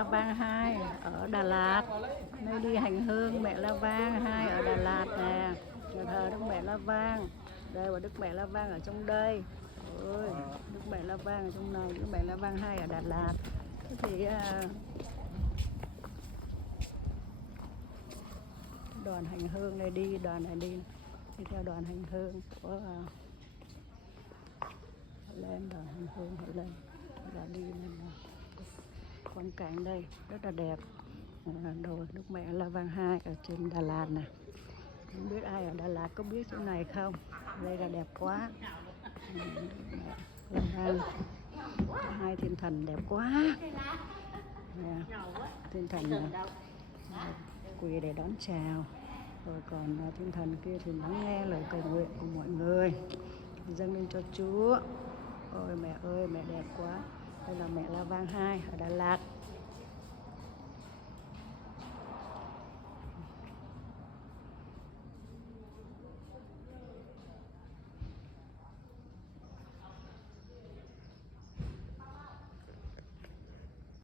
La Vang 2 ở Đà Lạt. Nơi đi hành hương mẹ La Vang 2 ở Đà Lạt nè. Nhà thờ Đức Mẹ La Vang. Đây và Đức Mẹ La Vang ở trong đây. Ôi, Đức Mẹ La Vang ở trong này, Đức Mẹ La Vang 2 ở Đà Lạt. Thế thì đoàn hành hương này đi, đoàn này đi theo đoàn hành hương của lên đoàn hành hương Hội lên là đi lên quang cảnh đây rất là đẹp. Đồ Đức Mẹ La Vang 2 ở trên Đà Lạt này. Không biết ai ở Đà Lạt có biết chỗ này không? Đây là đẹp quá. La Vang hai thiên thần đẹp quá. Thiên thần quỳ để đón chào. Rồi còn thiên thần kia thì lắng nghe lời cầu nguyện của mọi người, dâng lên cho Chúa. Ôi mẹ ơi, mẹ đẹp quá. Đây là mẹ La Vang 2 ở Đà Lạt.